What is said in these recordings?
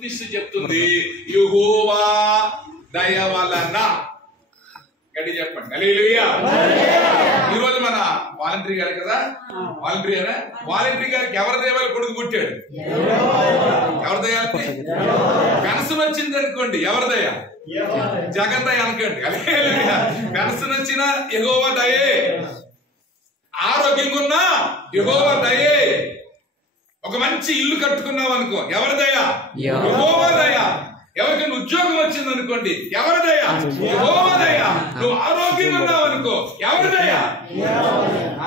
గుర్తిస్తూ చెప్తుంది, యెహోవా దయ వలన. గట్టి చెప్పండి హల్లెలూయా. ఈరోజు మన వాలంటరీ గారు కదా, వాలంటరీ గారికి ఎవరి దయవల్ల కొడుకు పుట్టాడు? ఎవరి దయ? పెన్షన్ వచ్చింది అనుకోండి, ఎవరి దయ? జగన్ దయ అనుకోండి. హల్లెలూయా. పెన్షన్ వచ్చిన యెహోవా దయే, ఆరోగ్యంగా ఉన్నా యెహోవా దయే, ఒక మంచి ఇల్లు కట్టుకున్నావు అనుకో, ఎవరి దయ? యెహోవా దయ. ఎవరికైనా ఉద్యోగం వచ్చింది అనుకోండి, ఎవరి దయ? యెహోవా దయ. నువ్వు ఆరోగ్యంగా ఉన్నావు అనుకో, ఎవరి దయ?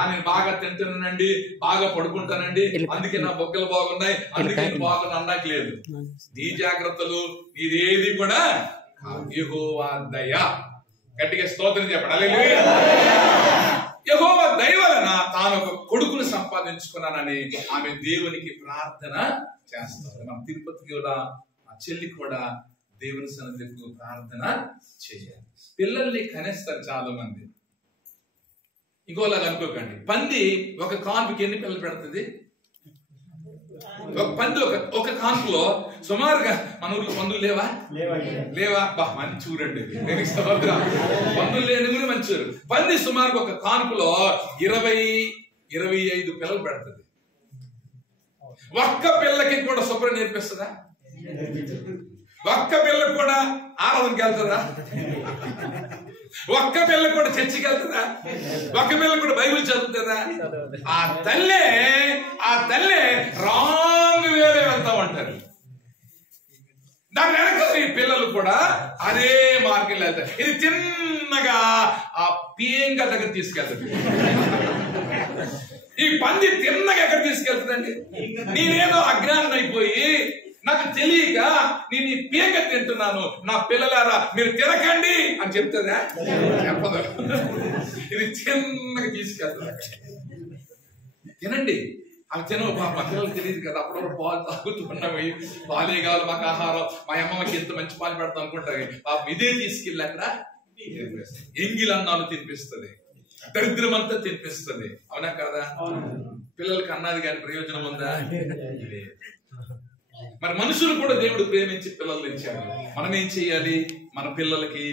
నేను బాగా తింటున్నానండి, బాగా పడుకుంటానండి, అందుకే నా బొక్కలు బాగున్నాయి, అందుకే నేను బాగున్నా అన్నాక లేదు. నీ జాగ్రత్తలు నీదేది కూడా యెహోవా దయ. గట్టిగా స్తోత్రం చెప్పండి హల్లెలూయా. యెహోవా దయ వలన తాను ఒక కొడుకును సంపాదించుకున్నానని ఆమె దేవునికి ప్రార్థన చేస్తారు. మన తిరుపతికి కూడా మా చెల్లి కూడా దేవుని సన్నిధికి ప్రార్థన చేయాలి. పిల్లల్ని కనేస్తారు చాలా మంది. ఇంకోలాగా అనుకోకండి, పంది ఒక కాన్పుకి ఎన్ని పిల్లలు పెడుతుంది? ఒక పంది ఒక కాన్పులో సుమారుగా, మన ఊర్లో పందులు లేవా? మంచి ఊరండి, పందులు లేని కూడా మంచి ఊరు. పంది సుమారుగా ఒక కాన్పులో 20-25 పిల్లలు పెడుతుంది. ఒక్క పిల్లకి కూడా శుభ్రం నేర్పిస్తుందా? ఒక్క పిల్లకి కూడా ఆరాధనకి వెళ్తుందా? ఒక్క పిల్ల కూడా చర్చికి వెళ్తుందా? ఒక్క పిల్ల కూడా బైబిల్ చదువుతుందా? ఆ తల్లే రాంగ్ వేరే వెళ్తా ఉంటారు. దాని వెనక ఈ పిల్లలు కూడా అదే మార్గంలో వెళ్తారు. ఇది చిన్నగా ఆ పియంగ దగ్గర తీసుకెళ్తుంది. ఈ పంది తిన్నగా ఎక్కడ తీసుకెళ్తుందండి? నేనేదో అజ్ఞానం అయిపోయి నాకు తెలియక నేను ఈ పీక తింటున్నాను, నా పిల్లలారా మీరు తినకండి అని చెప్తుందా? చెప్పదు. ఇది చిన్నగా తీసుకెళ్తుంది. తినండి, అవి తినవు. మా పిల్లలు తెలియదు కదా, అప్పుడప్పుడు పాలు తాగుతున్నాయి, పాలే కావాలి మాకు ఆహారం, మా అమ్మకి ఎంత మంచి పాలు పెడతాం అనుకుంటారు. ఇదే తీసుకెళ్ళి అక్కడ ఎంగిలన్నాలు తినిపిస్తుంది, దరిద్రం అంతా తినిపిస్తుంది. అవునా కదా? పిల్లలకి అన్నది కానీ ప్రయోజనం ఉందా? మరి మనుషులు కూడా దేవుడు ప్రేమించి పిల్లలు ఇచ్చాడు. మనం ఏం చేయాలి? మన పిల్లలకి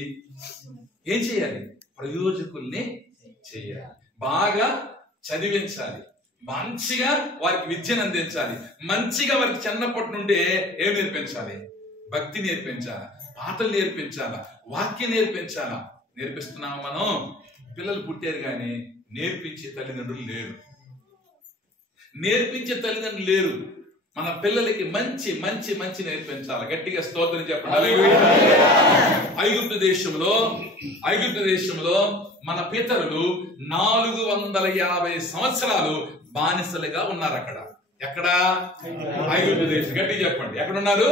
ఏం చేయాలి? ప్రయోజకుల్ని చేయాలి, బాగా చదివించాలి, మంచిగా వారికి విద్యను అందించాలి, మంచిగా వారికి చిన్నప్పటి నుండే ఏం నేర్పించాలి? భక్తి నేర్పించాలా, పాటలు నేర్పించాలా, వాక్యం నేర్పించాలా. నేర్పిస్తున్నాము మనం? పిల్లలు పుట్టారు కానీ నేర్పించే తల్లిదండ్రులు లేరు. మన పిల్లలకి మంచి మంచి మంచి నేర్పించాలి. గట్టిగా స్తోత్రం చెప్పండి. ఐగుప్తు దేశంలో మన పితరులు 450 సంవత్సరాలు బానిసలుగా ఉన్నారు. ఎక్కడ? ఐగుప్తు దేశం. గట్టి చెప్పండి, ఎక్కడ ఉన్నారు?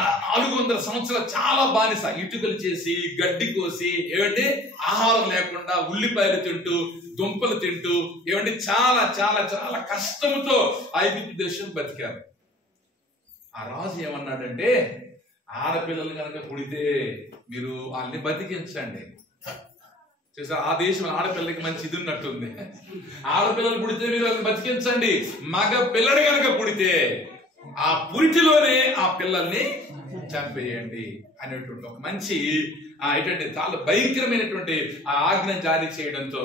400 సంవత్సరాలు చాలా బానిస. ఇటుకలు చేసి, గడ్డి కోసి, ఏమంటే ఆహారం లేకుండా ఉల్లిపాయలు తింటూ, దుంపలు తింటూ, ఏమంటే చాలా చాలా చాలా కష్టంతో ఐగుప్తు దేశం బతికారు. ఆ రాజు ఏమన్నాడంటే, ఆడపిల్లలు కనుక పుడితే మీరు వాళ్ళని బతికించండి. ఆ దేశం ఆడపిల్లకి మంచి ఇది ఉన్నట్టుంది. ఆడపిల్లలు పుడితే మీరు వాళ్ళని బతికించండి, మగ పిల్లడు కనుక పుడితే ఆ పురిటిలోనే ఆ పిల్లల్ని చంపేయండి అనేటువంటి ఒక మంచి ఏంటంటే చాలా భయంకరమైనటువంటి ఆ ఆజ్ఞ జారీ చేయడంతో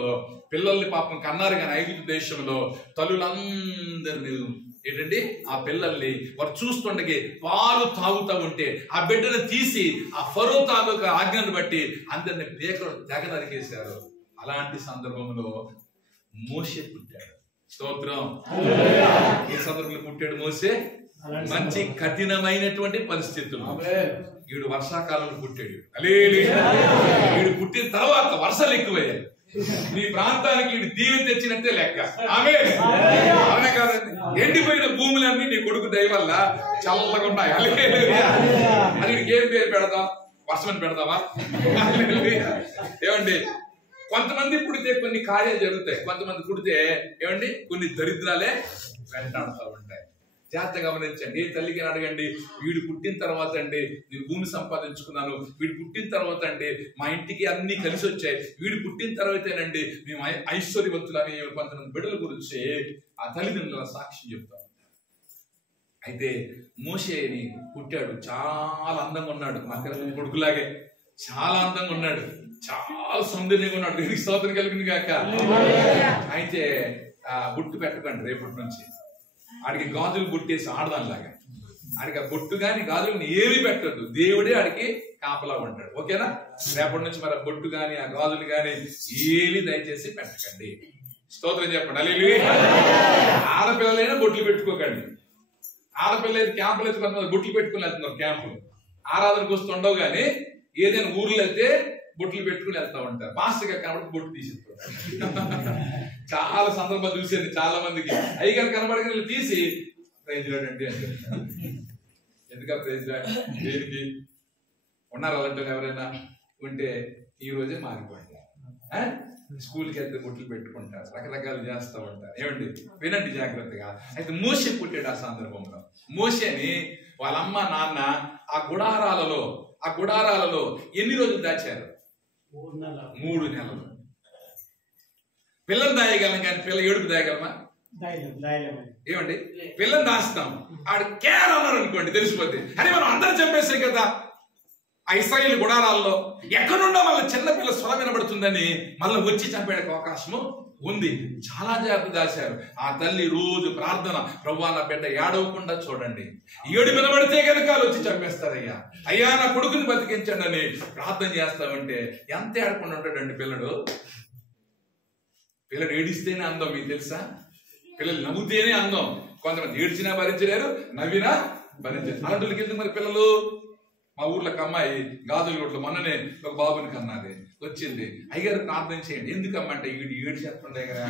పిల్లల్ని పాపం కన్నారు. కానీ ఐగుప్తు దేశంలో తల్లులందరినీ ఏంటండి ఆ పిల్లల్ని వారు చూస్తుండగా పాలు తాగుతూ ఉంటే ఆ బిడ్డను తీసి ఆ ఫరో తాలూకా ఆజ్ఞను బట్టి అందరిని తెగ నరికేశారు. అలాంటి సందర్భంలో మోషే పుట్టాడు. స్తోత్రం. ఏ సందర్భంలో పుట్టాడు మోషే? మంచి కఠినమైనటువంటి పరిస్థితులు. వీడు వర్షాకాలంలో పుట్టాడు. వీడు పుట్టిన తర్వాత వర్షాలు ఎక్కువయ్యాయి. నీ ప్రాంతానికి వీడు దీవెన తెచ్చినట్టే లెక్క. ఆమేన్. అవునా కాదండి? ఎండిపోయిన భూములన్నీ నీ కొడుకు దయ వల్ల చల్లగా ఉన్నాయి. అది వీడికి ఏం పేరు పెడతాం? వర్షమని పెడతావా? ఏమండి, కొంతమంది పుడితే కొన్ని కార్యాలు జరుగుతాయి, కొంతమంది పుడితే ఏమండి కొన్ని దరిద్రాలే వెంటాడుతూ ఉంటాయి. జాగ్రత్తగా గమనించండి. ఏ తల్లికి అడగండి, వీడు పుట్టిన తర్వాత అండి నేను భూమి సంపాదించుకున్నాను, వీడు పుట్టిన తర్వాత అండి మా ఇంటికి అన్ని కలిసి వచ్చాయి, వీడు పుట్టిన తర్వాతేనండి మేము ఐశ్వర్యవంతులు అని కొంతమంది బిడ్డల గురించి ఆ తల్లిదండ్రుల సాక్ష్యం చెప్తాం. అయితే మోషేని పుట్టాడు, చాలా అందంగా ఉన్నాడు, మా తెలంగాణ కొడుకులాగే చాలా అందంగా ఉన్నాడు, చాలా సౌందర్యంగా ఉన్నాడు. దీనికి స్తోత్రం కలిగింది కాక. అయితే బొట్టు పెట్టకండి రేపటి నుంచి, ఆడికి గాజులు బుట్టేసి ఆడదానిలాగా, ఆడికి ఆ బొట్టు కానీ గాజులు ఏమి పెట్టద్దు, దేవుడే ఆడికి కాపలా ఉంటాడు. ఓకేనా? రేపటి నుంచి మరి బొట్టు కానీ ఆ గాజులు కానీ ఏమి దయచేసి పెట్టకండి. స్తోత్రం చెప్పండి. హల్లెలూయా. ఆడపిల్లలైనా బొట్లు పెట్టుకోకండి. ఆడపిల్ల అయితే క్యాంపులు అయితే కొంతమంది బొట్లు పెట్టుకుని వెళ్తున్నారు, క్యాంపులు ఆరాధనకు వస్తుండవు కానీ ఏదైనా ఊర్లో వెళ్తే బొట్లు పెట్టుకుని వెళ్తా ఉంటారు. మాస్టర్గా కనబడి బొట్టు తీసేస్తారు. చాలా సందర్భాలు చూసాను చాలా మందికి. అయ్యగారు కనబడి తీసి ప్రైజ్ లార్డ్ అండి అంటే, ఎందుక ప్రైజ్ లార్డ్ దేనికి ఉన్నారు అలాంటి ఎవరైనా ఉంటే ఈ రోజే మారిపోయింది. స్కూల్కి వెళ్తే బొట్లు పెట్టుకుంటారు, రకరకాలు చేస్తూ ఉంటారు. ఏమండి వినండి జాగ్రత్తగా. అయితే మోషే పుట్టాడు. ఆ సందర్భంలో మోషేని వాళ్ళ అమ్మ నాన్న ఆ గుడారాలలో ఎన్ని రోజులు దాచారు? 3 నెలలు. పిల్లలు దాయగలం కానీ పిల్ల ఏడుపు దాయగలమా? ఏమండి పిల్లని దాస్తాం, ఆడు కేర్ అన్నారు అనుకోండి తెలిసిపోద్ది. అని మనం అందరూ చెప్పేసాం కదా. ఆ ఇశ్రాయేలు గుడారాల్లో ఎక్కడుండో మళ్ళీ చిన్నపిల్ల స్వరం వినబడుతుందని మళ్ళీ వచ్చి చంపేయడానికి అవకాశము ఉంది. చాలా జాగ్రత్త దాశారు. ఆ తల్లి రోజు ప్రార్థన, ప్రభువా నా బిడ్డ ఏడవకుండా చూడండి, ఏడు వినబడితే కనుక వచ్చి చంపేస్తారయ్యా, అయ్యా నా కొడుకుని బతికించండి అని ప్రార్థన చేస్తామంటే ఎంత ఏడకుండా ఉంటాడండి పిల్లడు. పిల్లడు ఏడిస్తేనే అందం, మీకు తెలుసా? పిల్లలు నవ్వుతేనే అందం. కొంతమంది ఏడ్చినా భరించలేరు, నవ్వినా భరించలేరు. అలాంటి ఎందుకు మరి పిల్లలు? మా ఊర్లో ఒక అమ్మాయి గాజుల రోడ్లో మొన్ననే ఒక బాబుని కన్నది, వచ్చింది. అయ్యారు ప్రార్థన చేయండి. ఎందుకమ్మంటే వీడు ఏడు చేస్తుండే కదా,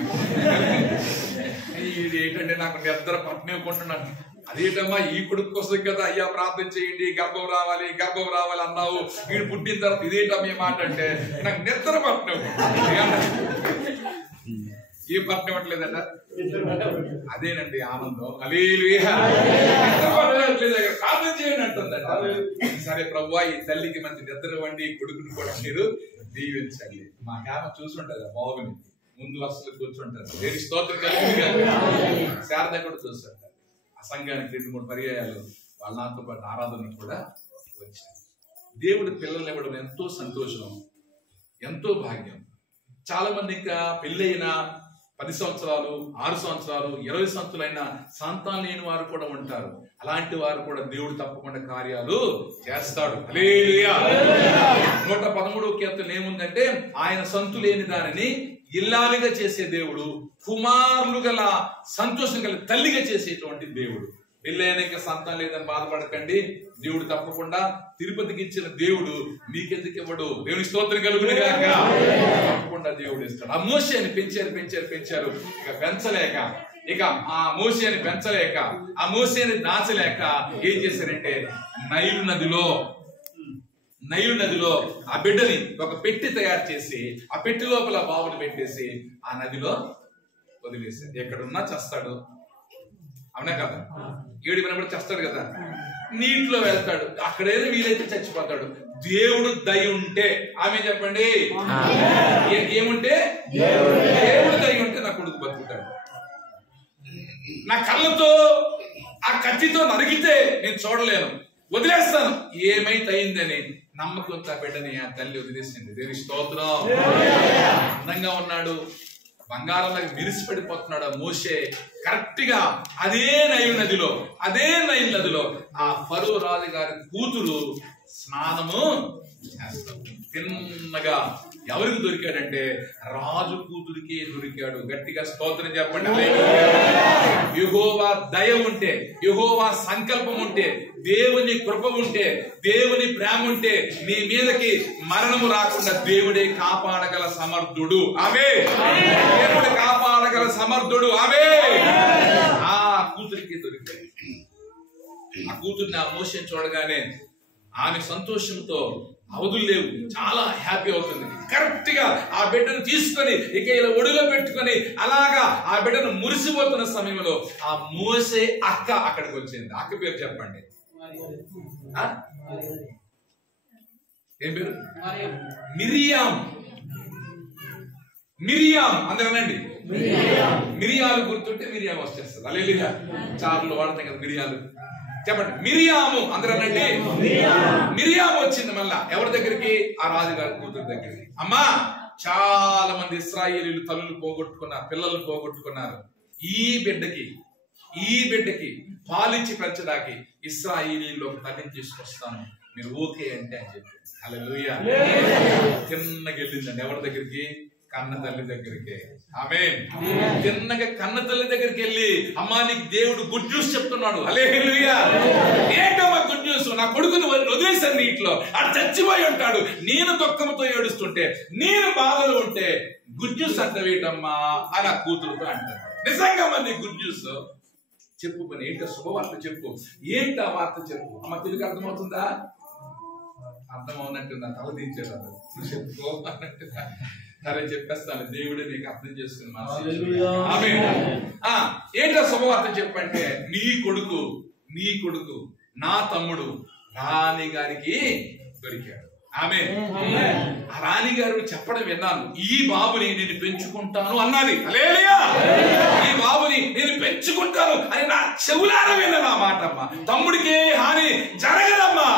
ఇది ఏంటంటే నాకు నిద్ర పట్టనివ్వకుంటున్నాను. అదేటమ్మా ఈ కొడుకు కోసం కదా అయ్యా ప్రార్థన చేయండి, గర్భం రావాలి అన్నావు, వీడు పుట్టిన తర్వాత ఇదేటమ్మా ఈ మాట అంటే నాకు నిద్ర పట్టనివ్వు. ఏ పట్టనివ్వట్లేదట, అదేనండి ఆనందం. హల్లెలూయా. ప్రార్థన చేయండి అంటుందట. సరే ప్రభువా ఈ తల్లికి మంచి నిద్ర ఇవ్వండి, కొడుకుని కూడా మీరు దీవించండి. మా కేమ చూసుంటది బాబుని, ముందు వరుసలో కూర్చుంటారు. దేని స్తోత్రం కలిగి శారద కూడా చూస్తుంటారు. ఆ సంఘానికి 2-3 పర్యాయాలు వాళ్ళ నాతో పాటు ఆరాధన కూడా వచ్చారు. దేవుడి పిల్లలు ఇవ్వడం ఎంతో సంతోషం, ఎంతో భాగ్యం. చాలా మంది ఇంకా పెళ్ళైన 10 సంవత్సరాలు, 6 సంవత్సరాలు, 20 సంవత్సరాలైన సంతానం లేని వారు కూడా ఉంటారు. అలాంటి వారు కూడా దేవుడు తప్పకుండా కార్యాలు చేస్తాడు. హల్లెలూయా. 113వ కీర్తన ఏముందంటే, ఆయన సంతు లేని దానిని ఇల్లాలుగా చేసే దేవుడు, కుమారులు గల సంతోషం గల తల్లిగా చేసేటువంటి దేవుడు. పెళ్ళైనాక సంతానం లేదని బాధపడకండి, దేవుడు తప్పకుండా తిరుపతికి ఇచ్చిన దేవుడు మీకెందుకు ఇవ్వడు? దేవుని స్తోత్రం కలుగును గాక. తప్పకుండా దేవుడు ఇస్తాడు. ఆ మోషేని పెంచారు. ఇక ఆ మోషేని పెంచలేక, ఆ మోషేని దాచలేక ఏం చేశారంటే, నైలు నదిలో ఆ బిడ్డని ఒక పెట్టి తయారు చేసి ఆ పెట్టి లోపల బావుని పెట్టేసి ఆ నదిలో వదిలేశారు. ఎక్కడున్నా చేస్తాడు, అవునా కదా? ఏడు వినబడి చేస్తాడు కదా, నీటిలో వెళ్తాడు, అక్కడేదో వీలైతే చచ్చిపోతాడు. దేవుడు దయ ఉంటే, ఆమె చెప్పండి, ఏముంటే? దేవుడు దయ ఉంటే నా కొడుకు బతుకుతాడు. నా కళ్ళతో ఆ కత్తితో నరిగితే నేను చూడలేను, వదిలేస్తాను, ఏమైతే అయిందని నమ్మకంతో ఆ బిడ్డని ఆ తల్లి వదిలేసింది. దేవుని స్తోత్రం. అందంగా ఉన్నాడు, బంగారంలాగా విరిసిపడిపోతున్నాడు ఆ మోషే. కరెక్ట్ గా అదే నైల్ నదిలో ఆ ఫరో రాజు గారి కూతురు స్నానము చేస్తాడు. తిన్నగా ఎవరికి దొరికాడంటే రాజు కూతురికి దొరికాడు. గట్టిగా స్తోత్రం చెప్పండి. యెహోవా దయ ఉంటే, యెహోవా సంకల్పం ఉంటే, దేవుని కృప ఉంటే, దేవుని ప్రేమ ఉంటే మీ మీదకి మరణము రాకుండా దేవుడే కాపాడగల సమర్థుడు. ఆమేన్. దేవుడు కాపాడగల సమర్థుడు. ఆమేన్. ఆ కూతురికి దొరికాడు. ఆ కూతుర్ని ఆ మోషే చూడగానే ఆమె సంతోషంతో అవధులు లేవు, చాలా హ్యాపీ అవుతుంది. కరెక్ట్ గా ఆ బిడ్డను తీసుకొని ఇక ఇలా ఒడిలో పెట్టుకొని అలాగా ఆ బిడ్డను మురిసిపోతున్న సమయంలో ఆ మోసే అక్క అక్కడికి వచ్చింది. అక్క పేరు చెప్పండి. ఏం పేరు? మిరియాం. మిరియాం అందరనండి. మిరియాలు గుర్తుంటే మిరియాం వచ్చేస్తుంది. హల్లెలూయా. చారులో వాడతాం కదా మిరియాలు. చెప్పండి మిరియాము అందరనండి. మిరియాము వచ్చింది మళ్ళా ఎవరి దగ్గరికి? ఆ రాజుగారి కూతురు దగ్గరికి. అమ్మా చాలా మంది ఇశ్రాయేలీయులు తల్లులు పోగొట్టుకున్నారు, పిల్లలు పోగొట్టుకున్నారు. ఈ బిడ్డకి పాలిచ్చి పెంచడానికి ఇశ్రాయేలీయుల్లో ఒక తల్లిని తీసుకొస్తాను, మీరు ఓకే అంటే అని చెప్పి. హల్లెలూయా. తిన్నగా వెళ్ళిందండి ఎవరి దగ్గరికి? కన్న తల్లి దగ్గరికి. ఆమేన్. తిన్నగా కన్న తల్లి దగ్గరికి వెళ్ళి, అమ్మా నీకు దేవుడు గుడ్ న్యూస్ చెప్తున్నాడు. హల్లెలూయా. ఏంటమ్మా గుడ్ న్యూస్? నా కొడుకుని వదిలేశాను నీటిలో, అది చచ్చిపోయి ఉంటాడు, నేను దుఃఖంతో ఏడుస్తుంటే, నేను బాధలు ఉంటే గుడ్ న్యూస్ అంటవేటమ్మా అని ఆ కూతురుతో అంటారు. నిజంగా మరి గుడ్ న్యూస్ చెప్పు, పని ఏంటో శుభవార్త చెప్పు, ఏంటా వార్త చెప్పు. అమ్మ తెలుగు అర్థమవుతుందా? అర్థమవునట్టు నా తల దించేవారు, చెప్పుకో అన్నట్టు. సరే చెప్పేస్తాను, దేవుడే నీకు అర్థం చేసుకుని ఏంటో శుభవార్త చెప్పంటే, నీ కొడుకు నా తమ్ముడు రాణి గారికి దొరికాడు. ఆమె ఆ రాణి గారు చెప్పడం విన్నాను, ఈ బాబుని నేను పెంచుకుంటాను అన్నది. హల్లెలూయా. ఈ బాబుని నేను పెంచుకుంటాను అని నా చెవులారా విన్నాను ఆ మాట. అమ్మా తమ్ముడికి హాని జరగదమ్మా.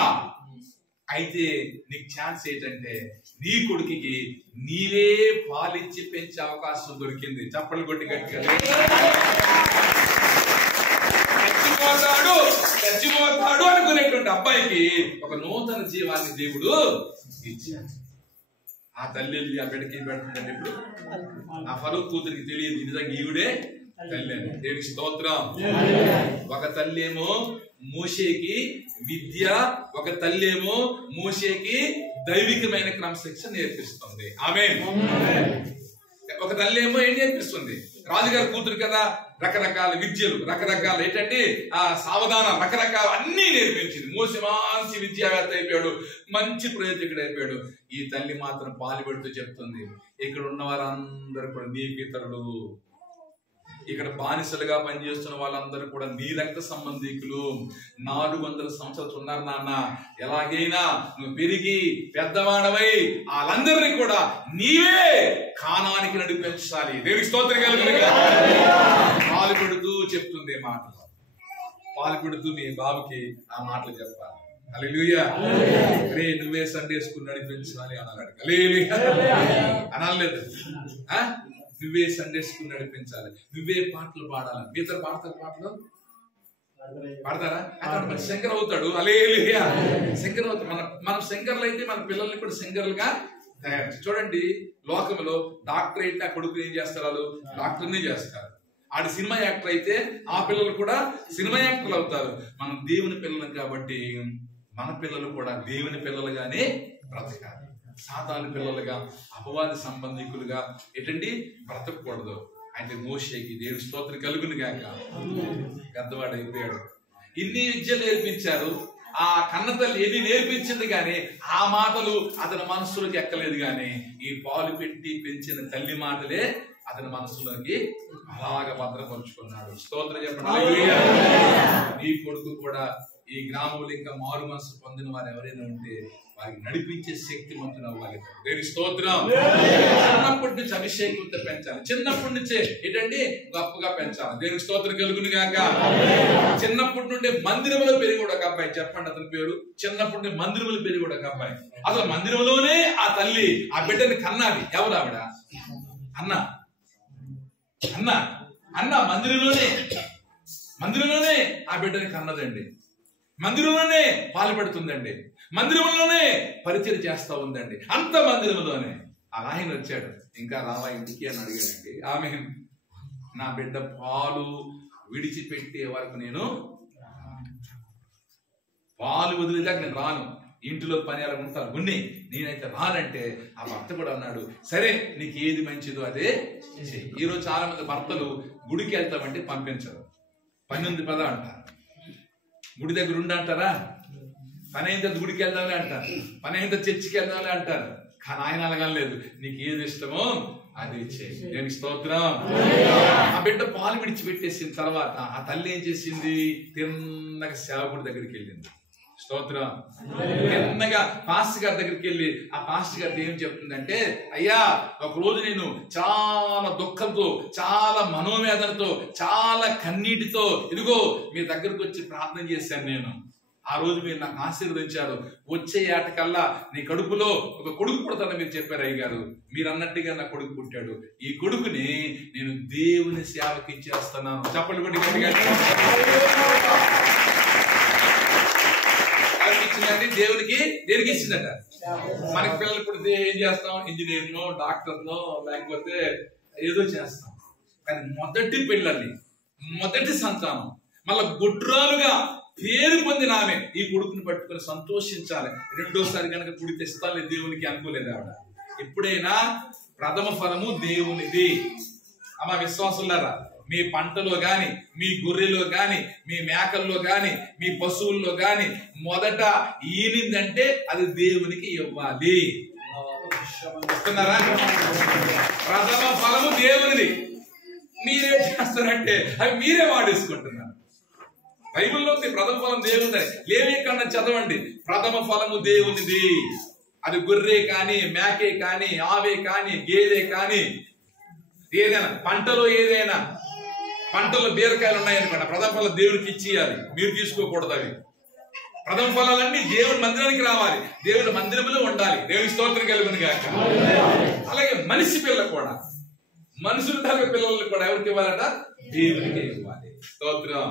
అయితే నీకు ఛాన్స్ ఏంటంటే నీ కొడుకుకి నీవే పాలిచ్చి పెంచే అవకాశం దొరికింది. చప్పలు కొట్టి గట్టిగా. చచ్చిపోతాడు అనుకునేటువంటి అబ్బాయికి ఒక నూతన జీవాన్ని దేవుడు ఇచ్చాడు. ఆ తల్లి ఆ బిడ్డకి పెడుతుందండి. ఇప్పుడు ఆ ఫరో కూతురికి తెలియదు నిజంగా ఈవిడే తల్లి అని. దేవుడికి స్తోత్రం. ఒక తల్లి ఏమో మోషేకి విద్య, ఒక తల్లి ఏమో మోషేకి దైవికమైన క్రమశిక్షణ నేర్పిస్తుంది. ఆమేన్. ఒక తల్లి ఏమో ఏం నేర్పిస్తుంది? రాజుగారి కూతురు కదా, రకరకాల విద్యలు, రకరకాల ఏంటంటే ఆ సావధానం, రకరకాల అన్ని నేర్పించింది. మోసే మంచి విద్యావేత్త అయిపోయాడు, మంచి ప్రయోజకుడు అయిపోయాడు. ఈ తల్లి మాత్రం పాలుపెడుతూ చెప్తుంది, ఇక్కడ ఉన్న వారందరూ కూడా నీ పితరులు, ఇక్కడ బానిసలుగా పనిచేస్తున్న వాళ్ళందరూ కూడా నీ రక్త సంబంధికులు. 400 సంవత్సరాలు ఉన్నారు నాన్న, ఎలాగైనా నువ్వు పెరిగి పెద్దవాడవై వాళ్ళందరినీ కూడా నీవే కానానికి నడిపించాలి. దేవుడికి స్తోత్రం కలుగునుగా. పాలు పెడుతూ చెప్తుంది మాటలు, పాలు పెడుతూ మీ బాబుకి ఆ మాటలు చెప్పాలి. హల్లెలూయా. రే నువ్వే సండే స్కూల్ నడిపించాలి అన్నాడు. హల్లెలూయా అనలేదు. నువ్వే సండే స్కూల్ నడిపించాలి, నువ్వే పాటలు పాడాలి. మీతో పాడతారు, పాటలు పాడతారా? అతను శంకర్ అవుతాడు. హల్లెలూయా. శంకర్ అవుతాడు. మనం శంకర్లు అయితే మన పిల్లల్ని కూడా శంకర్లుగా తయారు. చూడండి లోకంలో డాక్టర్ అయితే ఆ కొడుకుని ఏం చేస్తారు? వాళ్ళు డాక్టర్ని చేస్తారు. ఆడు సినిమా యాక్టర్ అయితే ఆ పిల్లలు కూడా సినిమా యాక్టర్లు అవుతారు. మనం దేవుని పిల్లలు కాబట్టి మన పిల్లలు కూడా దేవుని పిల్లలుగానే బ్రతకాలి. సాతాను పిల్లలుగా, అపవాది సంబంధికులుగా ఏంటండి బ్రతకూడదు. అయితే మోషేకి దేవుని స్తోత్రం కలుగును గాక. పెద్దవాడు అయిపోయాడు. ఇన్ని విద్యలు నేర్పించారు. ఆ కన్నతల్లి ఎన్ని నేర్పించింది కానీ ఆ మాటలు అతని మనసులోకి ఎక్కలేదు. కానీ ఈ పాలు పెట్టి పెంచిన తల్లి మాటలే అతని మనసులోకి అలాగా భద్రపరుచుకున్నాడు. స్తోత్రం చెప్పండి. నీ కొడుకు కూడా ఈ గ్రామంలో ఇంకా మారు మనసు పొందిన వారు ఎవరైనా ఉంటే వారికి నడిపించే శక్తి మంతులు అవ్వాలి. దేవుని స్తోత్రం. చిన్నప్పటి నుంచి అభిషేకంతో పెంచాలి. చిన్నప్పటి నుంచే ఏంటండి గొప్పగా పెంచాలి. దేవుని స్తోత్రం కలుగును గాక. చిన్నప్పటి నుండి మందిరంలో పెరిగి ఒక అబ్బాయి, చెప్పండి అతని పేరు. చిన్నప్పటి నుండి మందిరంలో పెరిగి ఒక అబ్బాయి. అసలు మందిరంలోనే ఆ తల్లి ఆ బిడ్డని కన్నాది. ఎవరు ఆవిడ? అన్న మందిరంలోనే ఆ బిడ్డని కన్నదండి. మందిరంలోనే పాలు పెడుతుందండి. మందిరంలోనే పరిచయం చేస్తా ఉందండి. అంత మందిరంలోనే ఆయన వచ్చాడు. ఇంకా రావా ఇంటికి అని అడిగాడండి. ఆమె నా బిడ్డ పాలు విడిచిపెట్టే వరకు నేను పాలు వదిలేదాకా నేను రాను, ఇంటిలో పని ఎలా ఉంటాను గున్ని, నేనైతే రానంటే ఆ భర్త కూడా అన్నాడు, సరే నీకు ఏది మంచిదో అదే చెయ్యి. ఈరోజు చాలా మంది భర్తలు గుడికి వెళ్తామంటే పంపించరు. పని ఉంది పద అంటారు. గుడి దగ్గర ఉండి అంటారా? పని అయిన గుడికి వెళ్దామని అంటారు, పని అయిన చర్చికి వెళ్దామని అంటారు. కానీ ఆయన అలాగలేదు, నీకు ఏది ఇష్టమో అది ఇచ్చేయి. నేను స్తోత్రం. ఆ బిడ్డ పాలు విడిచిపెట్టేసిన తర్వాత ఆ తల్లి ఏం చేసింది? తిన్నగా సేవకుడి దగ్గరికి వెళ్ళింది. స్తోత్రం. చిన్నగా పాస్టర్ గారి దగ్గరికి వెళ్ళి ఆ పాస్టర్ గారు ఏం చెప్తుందంటే, అయ్యా ఒక రోజు నేను చాలా దుఃఖంతో, చాలా మనోవేదనతో, చాలా కన్నీటితో ఇదిగో మీ దగ్గరకు వచ్చి ప్రార్థన చేశాను నేను. ఆ రోజు మీరు నాకు ఆశీర్వదించారు. వచ్చే ఏటకల్లా నీ కడుపులో ఒక కొడుకు పుడతాడని మీరు చెప్పారు అయ్యగారు. మీరు అన్నట్టుగా నా కొడుకు పుట్టాడు. ఈ కొడుకుని నేను దేవుని సేవకి ఇచ్చేస్తున్నాను. చెప్పండి కొట్టి గట్టిగా. ఇచ్చిందండి దేవునికి. దేనికి ఇచ్చిందట? మనకి పిల్లలు పుడితే ఏం చేస్తాం? ఇంజనీర్నో, డాక్టర్నో, లేకపోతే ఏదో చేస్తాం. కానీ మొదటి పిల్లల్ని, మొదటి సంతానం, మళ్ళా గుడ్రాలుగా పేరు పొందిన ఆమె ఈ కొడుకుని పట్టుకుని సంతోషించాలి. రెండోసారి కనుక పుడితే ఇస్తాలే దేవునికి అనుకోలేదు ఆవిడ. ఎప్పుడైనా ప్రథమ ఫలము దేవునిది. అమ్మ విశ్వాసులారా, మీ పంటలో గాని, మీ గొర్రెలో గాని, మీ మేకల్లో గాని, మీ పశువుల్లో గాని మొదట ఈనిందంటే అది దేవునికి ఇవ్వాలి. ప్రథమ ఫలము దేవునిది. మీరేం చేస్తారంటే అవి మీరే వాడేసుకుంటున్నారు. బైబిల్లో ఉంది ప్రథమ ఫలం దేవునిది. లేవీకాండ చదవండి. ప్రథమ ఫలము దేవునిది. అది గొర్రె కానీ, మేకే కానీ, ఆవే కానీ, గేదె కానీ, ఏదైనా పంటలో, ఏదైనా పంటలో బీరకాయలు ఉన్నాయనుకోండి, ప్రథమ ఫలం దేవుడికి ఇచ్చేయాలి. మీరు తీసుకోకూడదు. అవి ప్రథమ ఫలాలన్నీ దేవుడి మందిరానికి రావాలి, దేవుడి మందిరంలో ఉండాలి. దేవుడి స్తోత్రం కలుగును గాక. అలాగే మనిషి పిల్ల కూడా, మనుషులు పిల్లలు కూడా ఎవరికి ఇవ్వాలట? దేవుడికి ఇవ్వాలి. స్తోత్రం.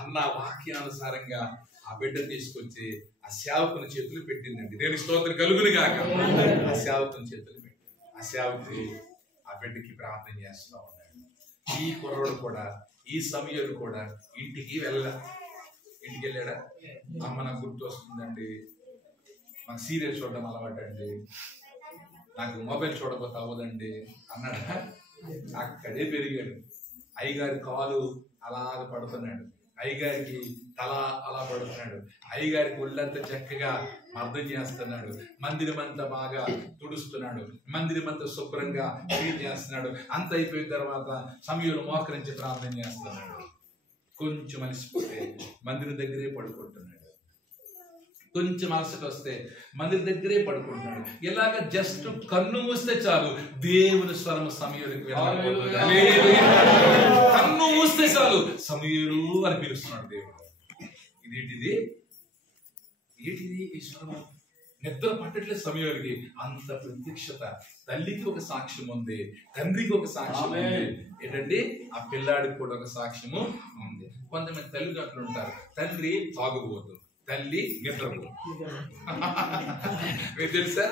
అన్న వాక్యానుసారంగా ఆ బిడ్డ తీసుకొచ్చి ఆ సేవకుని చేతులు పెట్టిందండి. దేవుడి స్తోత్రం కలుగును గాక. ఆ సేవకుని చేతులు పెట్టి ఆ సేవకుడు ఆ బిడ్డకి ప్రార్థన చేస్తూ ఉన్నాడు. ఈ కుర్రోడు కూడా, ఈ సమయంలో కూడా ఇంటికి వెళ్ళాడా? అమ్మ నాకు గుర్తు వస్తుందండి, నాకు సీరియల్ చూడడం అలవాటండి, నాకు మొబైల్ చూడకపోతే అవ్వదండి అన్నాడు. అక్కడే పెరిగాడు. అయ్యగారి కాలు అలాగ పడుతున్నాడు, అయ్యగారికి తల అలా పడుతున్నాడు, అయ్యగారికి ఒళ్ళంతా చక్కగా అర్థం చేస్తున్నాడు, మందిరం అంతా బాగా తుడుస్తున్నాడు, మందిరం అంతా శుభ్రంగా క్లీన్ చేస్తున్నాడు. అంత అయిపోయిన తర్వాత సమయంలో మోకరించి ప్రార్థన చేస్తున్నాడు. కొంచెం అలసిపోతే మందిరం దగ్గరే పడుకుంటున్నాడు. కొంచెం అలసట వస్తే మందిరం దగ్గరే పడుకుంటున్నాడు. ఇలాగ జస్ట్ కన్ను మూస్తే చాలు దేవుని స్వరం సమయంలోకి వెళ్ళాలి. కన్ను మూస్తే చాలు సమయలు అని పిలుస్తున్నాడు దేవుడు. ఇదేంటిది? ఏంటిది ఈ స్వరం? నిద్ర పట్టట్లేదు సమయానికి. అంత ప్రత్యక్షత. తల్లికి ఒక సాక్ష్యం ఉంది, తండ్రికి ఒక సాక్ష్యం ఉంది. ఏంటంటే ఆ పిల్లాడికి కూడా ఒక సాక్ష్యము ఉంది. కొంతమంది తల్లిదండ్రులు ఉంటారు, తండ్రి తాగుబోతు, తల్లి నిద్రపోతు. మీకు తెలుసా?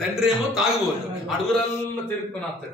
తండ్రి ఏమో తాగుబోతు, అడుగురాల్లో తిరుక్కుని వస్తాడు.